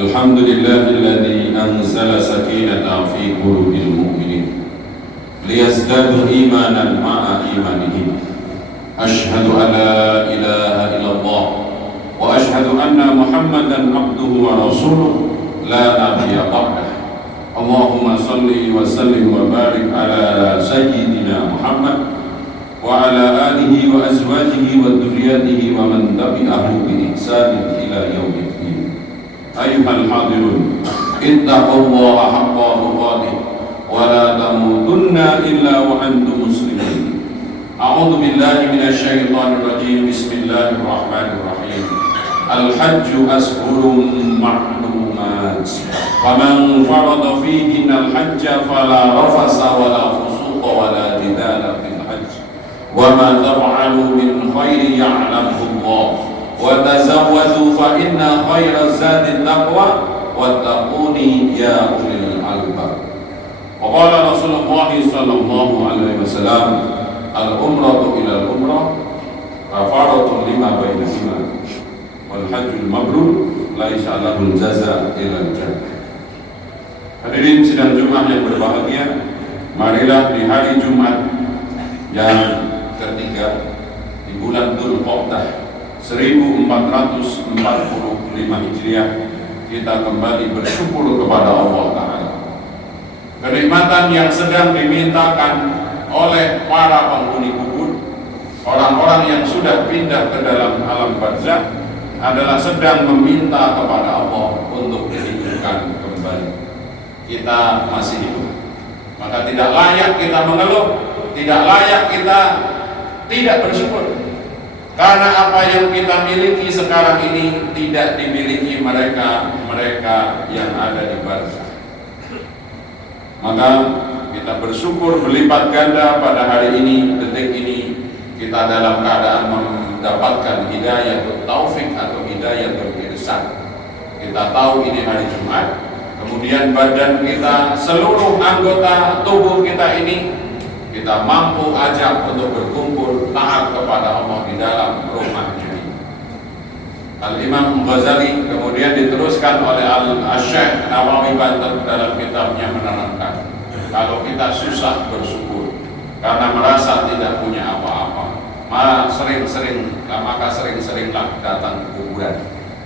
Alhamdulillahilladzi anzala sakinata fi qulubil mu'minin liyazdadu imanan ma'a imanihim. Asyhadu an la ilaha illallah wa asyhadu anna Muhammadan abduhu wa rasuluh la nabiyya ba'dah. Allahumma salli wa sallim wa barik ala sayyidina Muhammad wa ala alihi wa azwajihi wa dhurriyyatihi wa man tabi'ahu bi ihsanin ila yaumiddin. Ayyuhal hadirun, ittaqullaha haqqa tuqatih wa la tamutunna illa wa antum muslimun. A'udzu billahi minasy syaithanir rajim. Bismillahirrahmanirrahim. Al-hajju ashhurun ma'lumat. Faman farada fihinna al-hajja fala rafasa wala fusuqa wala jidala fil hajj. Wa ma taf'alu min khairin ya'lamhu Allah. Wa tazawwadu fa inna khairaz zadi taqwa wattaquni ya ulil albab. Wa qala Rasulullah sallallahu alaihi wasallam, al-umratu ila al-umrah kafaratun lima bainahuma wal hajjul mabrur laisa lahul jaza illa al-jannah. Hadirin sidang Jumat yang berbahagia, marilah di hari Jumat yang ketiga di bulan Dzulqa'dah 1445 Hijriah kita kembali bersyukur kepada Allah Ta'ala. Kenikmatan yang sedang dimintakan oleh para penghuni kubur, orang-orang yang sudah pindah ke dalam alam barzakh, adalah sedang meminta kepada Allah untuk dihidupkan kembali. Kita masih hidup, maka tidak layak kita mengeluh, tidak layak kita tidak bersyukur, karena apa yang kita miliki sekarang ini tidak dimiliki mereka yang ada di barzakh. Maka kita bersyukur berlipat ganda pada hari ini, detik ini kita dalam keadaan mendapatkan hidayah taufik atau hidayah irsyad. Kita tahu ini hari Jumat, kemudian badan kita, seluruh anggota tubuh kita ini kita mampu ajak untuk berkumpul taat kepada Allah di dalam rumah ini. Al-Imam Ghazali kemudian diteruskan oleh Al-Syekh Nawawi Banten dalam kitabnya menerangkan, kalau kita susah bersyukur karena merasa tidak punya apa-apa, maka sering-seringlah datang ke kuburan.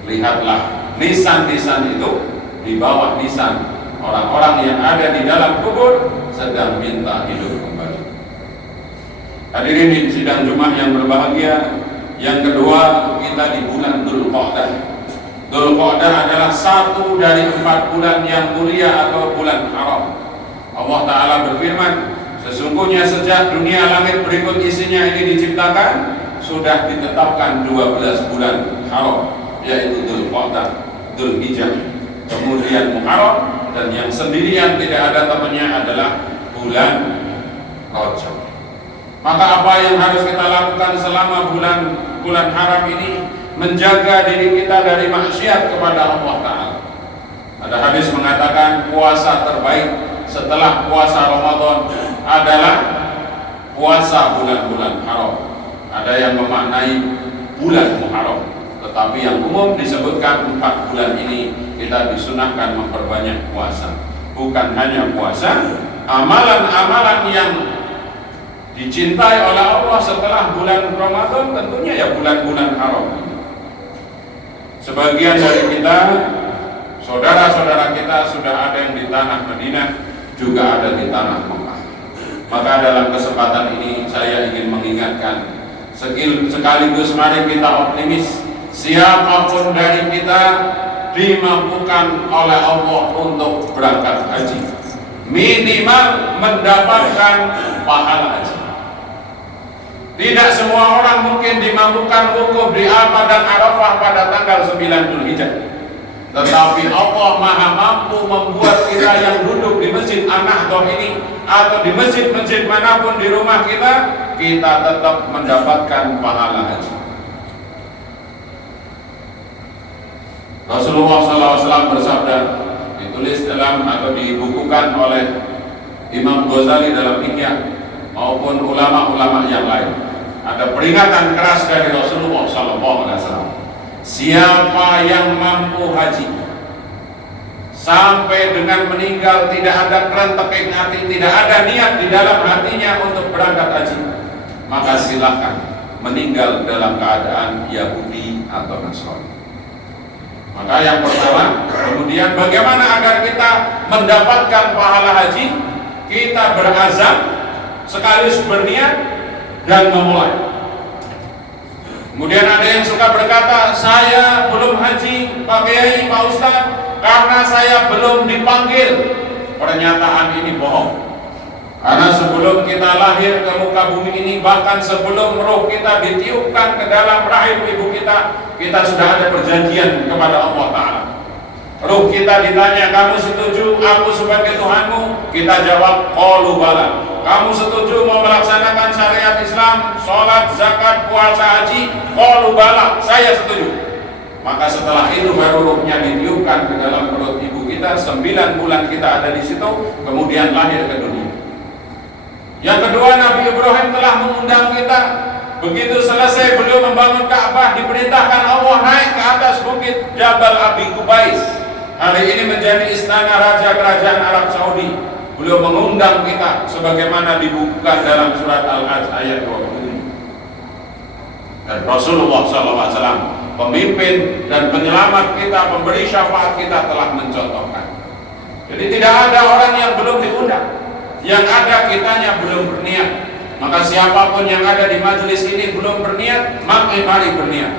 Lihatlah nisan-nisan itu, di bawah nisan orang-orang yang ada di dalam kubur sedang minta hidup kembali. Hadirin di sidang Jumat yang berbahagia, yang kedua kita di bulan Dzulqa'dah. Dzulqa'dah adalah satu dari 4 bulan yang mulia atau bulan haram. Allah Ta'ala berfirman, sesungguhnya sejak dunia langit berikut isinya ini diciptakan, sudah ditetapkan 12 bulan haram, yaitu Dzulqa'dah, Dzulhijjah, kemudian Muharram, dan yang sendirian tidak ada temannya adalah bulan Rajab. Maka apa yang harus kita lakukan selama bulan haram ini? Menjaga diri kita dari maksiat kepada Allah Ta'ala. Ada hadis mengatakan puasa terbaik setelah puasa Ramadan adalah puasa bulan-bulan haram. Ada yang memaknai bulan Muharram, tetapi yang umum disebutkan 4 bulan ini kita disunahkan memperbanyak puasa. Bukan hanya puasa, amalan-amalan yang dicintai oleh Allah setelah bulan Ramadan tentunya ya bulan-bulan haram. Sebagian dari kita, saudara-saudara kita sudah ada yang di tanah Madinah, juga ada di tanah Mekah. Maka dalam kesempatan ini saya ingin mengingatkan, sekaligus mari kita optimis, siapapun dari kita dimampukan oleh Allah untuk berangkat haji, minimal mendapatkan pahala haji. Tidak semua orang mungkin dimampukan wukuf di Arafah dan Arafah pada tanggal 9 Dzulhijjah. Tetapi Allah Maha mampu membuat kita yang duduk di Masjid An-Nahdhah ini atau di masjid-masjid manapun di rumah kita tetap mendapatkan pahala haji. Rasulullah SAW bersabda, ditulis dalam atau dibukukan oleh Imam Ghazali dalam Ihya maupun ulama-ulama yang lain. Ada peringatan keras dari Rasulullah SAW. Siapa yang mampu haji, sampai dengan meninggal tidak ada kerenteking hati, tidak ada niat di dalam hatinya untuk berangkat haji, maka silakan meninggal dalam keadaan Yahudi atau Nasrani. Maka yang pertama, kemudian bagaimana agar kita mendapatkan pahala haji? Kita berazam sekaligus berniat dan memulai. Kemudian ada yang suka berkata, saya belum haji Pak Kiai, Pak Ustadz, karena saya belum dipanggil. Pernyataan ini bohong. Karena sebelum kita lahir ke muka bumi ini, bahkan sebelum roh kita ditiupkan ke dalam rahim ibu kita sudah ada perjanjian kepada Allah Ta'ala. Roh kita ditanya, kamu setuju aku sebagai Tuhanmu? Kita jawab, qalu bala. Kamu setuju mau melaksanakan syariat Islam, sholat, zakat, puasa, haji? Qalu bala, saya setuju. Maka setelah itu baru rohnya ditiupkan ke dalam perut ibu kita. 9 bulan kita ada di situ, kemudian lahir ke dunia. Yang kedua, Nabi Ibrahim telah mengundang kita. Begitu selesai beliau membangun Ka'bah, diperintahkan Allah naik ke atas bukit Jabal Abi Qubais. Hari ini menjadi istana raja kerajaan Arab Saudi. Beliau mengundang kita sebagaimana dibukukan dalam surat Al-Hajj ayat 27. Dan Rasulullah SAW, pemimpin dan penyelamat kita, pemberi syafaat kita, telah mencontohkan. Jadi tidak ada orang yang belum diundang, yang ada kitanya belum berniat. Maka siapapun yang ada di majelis ini belum berniat, maka mari berniat.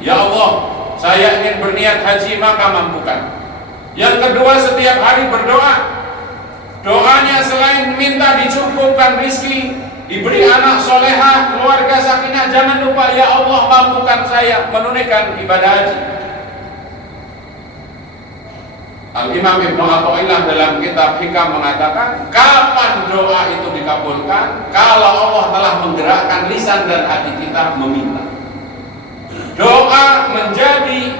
Ya Allah, saya ingin berniat haji, maka mampukan. Yang kedua, setiap hari berdoa. Doanya selain minta dicukupkan rizki, diberi anak solehah, keluarga sakinah, jangan lupa, ya Allah mampukan saya menunaikan ibadah haji. Al-Imam Ibnu Athaillah dalam kitab Hikam mengatakan, kapan doa itu dikabulkan? Kalau Allah telah menggerakkan lisan dan hati kita meminta. Doa menjadi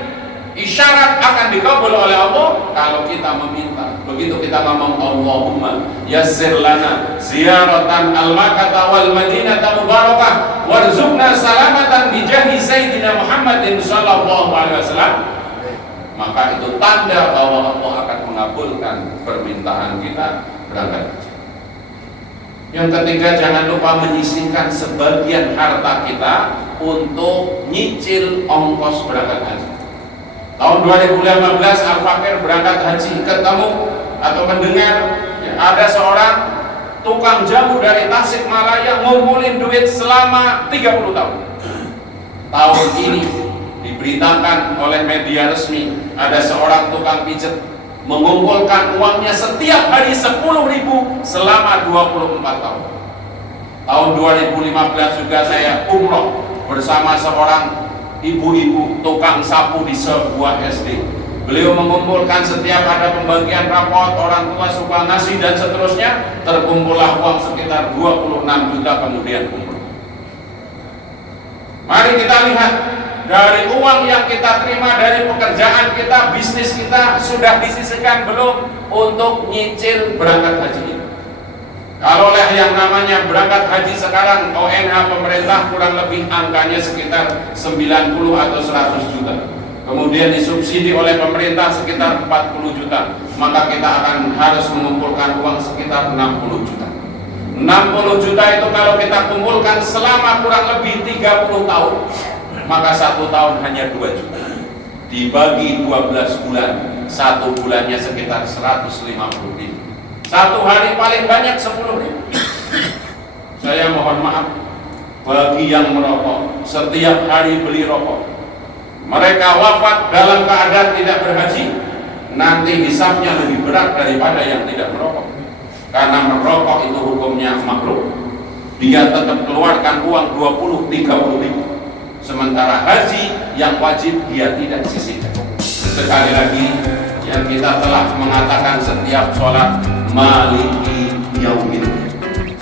isyarat akan dikabul oleh Allah kalau kita meminta. Begitu kita ngomong, Allahumma yassir lana ziyaratan al-Makkah wal Madinah mubarakah warzuqna salamatan bi jahi Sayyidina Muhammadin sallallahu alaihi wasallam, maka itu tanda bahwa Allah akan mengabulkan permintaan kita berangkat haji. Yang ketiga, jangan lupa menyisihkan sebagian harta kita untuk nyicil ongkos berangkat haji. Tahun 2015 Al-Fakir berangkat haji, ketemu atau mendengar ya, ada seorang tukang jamu dari Tasikmalaya ngumpulin duit selama 30 tahun. Tahun ini diberitakan oleh media resmi, ada seorang tukang pijet mengumpulkan uangnya setiap hari 10.000 selama 24 tahun. Tahun 2015 juga saya umroh bersama seorang ibu-ibu tukang sapu di sebuah SD. Beliau mengumpulkan setiap ada pembagian rapot, orang tua suka ngasih dan seterusnya, terkumpullah uang sekitar 26 juta kemudian umroh. Mari kita lihat, dari uang yang kita terima dari pekerjaan kita, bisnis kita, sudah disisihkan belum untuk nyicil berangkat haji ini? Kalau oleh yang namanya berangkat haji sekarang, ONH pemerintah kurang lebih angkanya sekitar 90 atau 100 juta. Kemudian disubsidi oleh pemerintah sekitar 40 juta. Maka kita akan harus mengumpulkan uang sekitar 60 juta. 60 juta itu kalau kita kumpulkan selama kurang lebih 30 tahun, maka 1 tahun hanya 2 juta. Dibagi 12 bulan, 1 bulannya sekitar 150 ribu. 1 hari paling banyak 10 ribu. Saya mohon maaf, bagi yang merokok, setiap hari beli rokok, mereka wafat dalam keadaan tidak berhaji, nanti hisabnya lebih berat daripada yang tidak merokok. Karena merokok itu hukumnya makruh, dia tetap keluarkan uang 20-30 ribu. Sementara haji yang wajib dia tidak sisihkan. Sekali lagi, yang kita telah mengatakan setiap sholat maliki yaumiddin.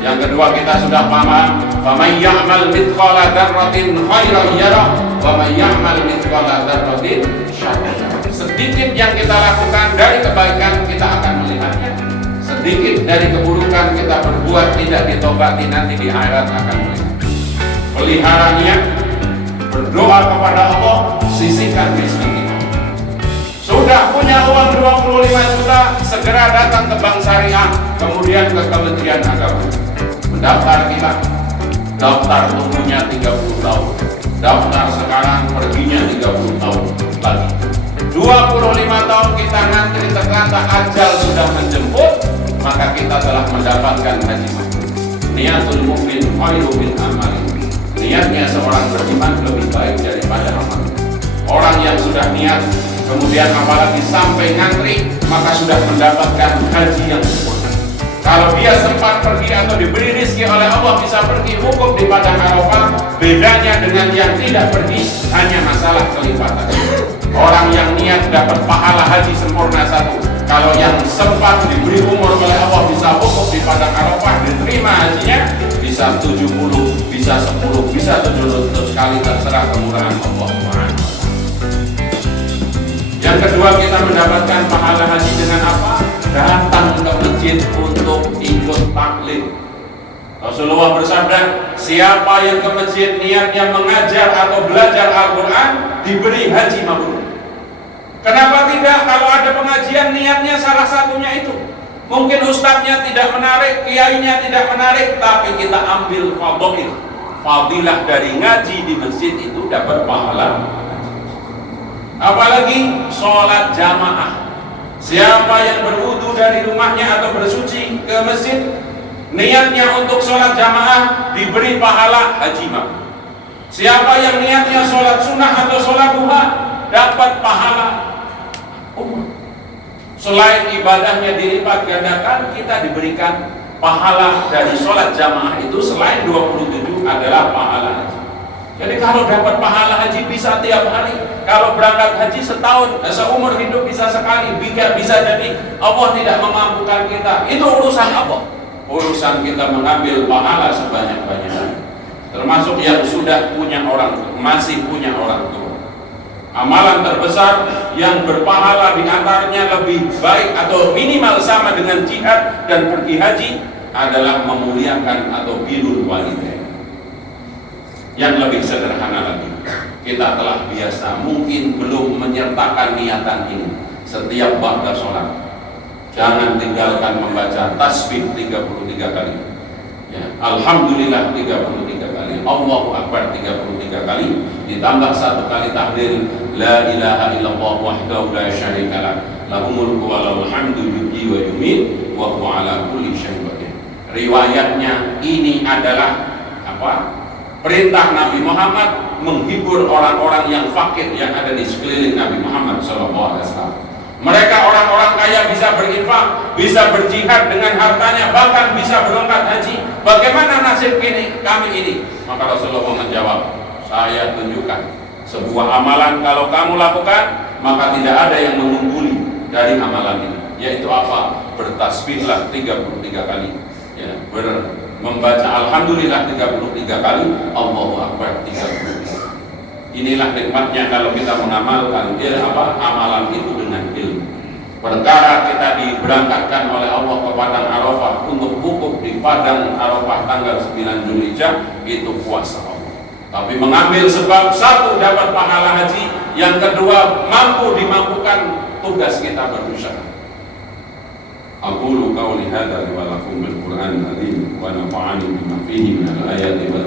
Yang kedua, kita sudah paham, faman ya'mal mithqala dzarratin khairan yarah wa man ya'mal mithqala dzarratin syarran yarah. Sedikit yang kita lakukan dari kebaikan kita akan melihatnya. Sedikit dari keburukan kita berbuat tidak ditobati, nanti di akhirat akan melihat. Peliharanya berdoa kepada Allah, sisihkan rezeki kita. Sudah punya uang 25 juta segera datang ke Bank Syariah, kemudian ke Kementerian Agama. Mendaftar kita, daftar tunggunya 30 tahun. Daftar sekarang, perginya 30 tahun lagi. 25 tahun kita ngantri, ternyata ajal sudah menjemput, maka kita telah mendapatkan haji mabrur. Niatul mukmin khairu min amali. Niatnya seorang beriman lebih baik daripada amal. Orang yang sudah niat kemudian apalagi sampai ngantri, maka sudah mendapatkan haji yang sempurna. Kalau dia sempat pergi atau diberi rezeki oleh Allah bisa pergi wukuf di padang Arafah, bedanya dengan yang tidak pergi hanya masalah kelipatan. Orang yang niat dapat pahala haji sempurna 1. Kalau yang sempat diberi umur oleh Allah bisa wukuf di padang Arafah, diterima hajinya bisa 70, bisa 10, bisa 700 kali, terserah kemurahan Allah. Yang kedua, kita mendapatkan pahala haji dengan apa? Datang ke masjid untuk ikut taklim. Rasulullah bersabda, siapa yang ke masjid niatnya mengajar atau belajar Al-Quran, diberi haji mabrur. Kenapa tidak? Kalau ada pengajian niatnya salah satunya itu. Mungkin ustadznya tidak menarik, kiainya tidak menarik, tapi kita ambil fadilah dari ngaji di masjid itu dapat pahala. Apalagi sholat jamaah. Siapa yang berwudu dari rumahnya atau bersuci ke masjid, niatnya untuk sholat jamaah, diberi pahala haji mabrur. Siapa yang niatnya sholat sunnah atau sholat duha, dapat pahala umrah. Selain ibadahnya dilipat gandakan, kita diberikan pahala dari sholat jamaah itu selain 27 adalah pahala haji. Jadi kalau dapat pahala haji bisa tiap hari. Kalau berangkat haji setahun, seumur hidup bisa sekali. Bisa jadi Allah tidak memampukan kita. Itu urusan Allah. Urusan kita mengambil pahala sebanyak-banyaknya. Termasuk yang sudah punya orang tua, masih punya orang tua. Amalan terbesar yang berpahala di antaranya lebih baik atau minimal sama dengan jihad dan pergi haji adalah memuliakan atau birrul walidain. Yang lebih sederhana lagi, kita telah biasa mungkin belum menyertakan niatan ini. Setiap ba'da sholat jangan tinggalkan membaca tasbih 33 kali ya, Alhamdulillah 33 kali, Allahu Akbar 33 kali, ditambah 1 kali tahlil la ilaha illallah wahdahu la syarikalah lahul mulku wa lahul hamdu yuhyi wa yumiit wa huwa ala kulli syai'in qadir. Riwayatnya ini adalah apa? Perintah Nabi Muhammad menghibur orang-orang yang fakir yang ada di sekeliling Nabi Muhammad SAW. Mereka orang-orang kaya bisa berinfak, bisa berjihad dengan hartanya, bahkan bisa berangkat haji. Bagaimana nasib kami ini? Maka Rasulullah menjawab, saya tunjukkan sebuah amalan kalau kamu lakukan, maka tidak ada yang mengungguli dari amalan ini. Yaitu apa? Bertasbihlah 33 kali ya, membaca Alhamdulillah 33 kali, Allahu Akbar 33. Inilah nikmatnya kalau kita mengamalkan amalan itu dengan ilmu. Perkara kita diberangkatkan oleh Allah ke padang Arafah untuk wukuf di padang Arafah tanggal 9 Zulhijjah, itu kuasa Allah. Tapi mengambil sebab, 1 dapat pahala haji, yang kedua mampu dimampukan tugas kita berusaha. Aqulu qawli hadza wa lakum bil Qur'anil azim wa nafa'ani bima fihi min al-ayati wa